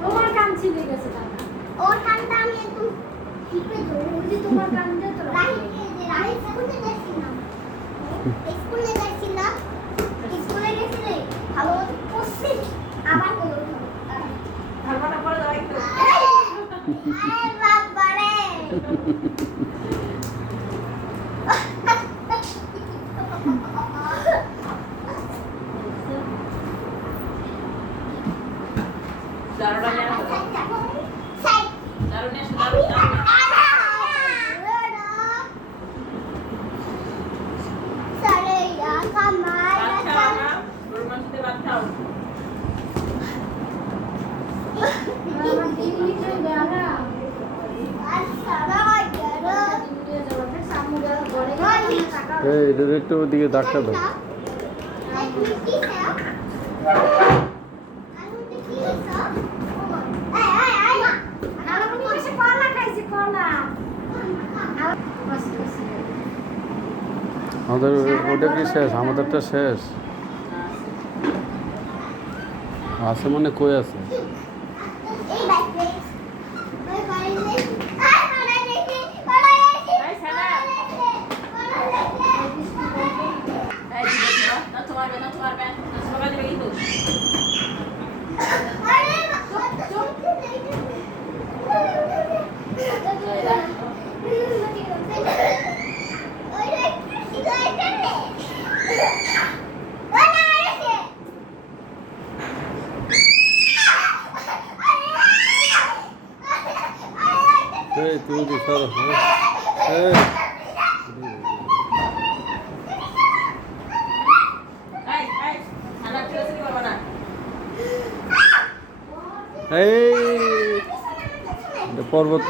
তোমার কান ছিঁড়ে গেছে ওর কানটা আমি একটু টিপে ধরে তোমার কান দিয়ে তো রাহি স্কুলে গেছিলাম স্কুলে গেছিলাম স্কুলে গেছিলে ভালো পড়ছি আবার বলো ভালোটা পড়ে দাও একটু আরে বাবা রে দারুণ নিয়ে আসো দারুণ নিয়ে আসো দারুণ সারে ইয়া কামাই রাখা রোমান্সিতে বাদ খাও আমার দিল্লি তে গেলা এই একটু ওদিকে ধাক্কা দাও আমাদের ওটা কি শেষ আমাদেরটা শেষ আছে মানে কই আছে এই তুমি কি সরো এই পর্বত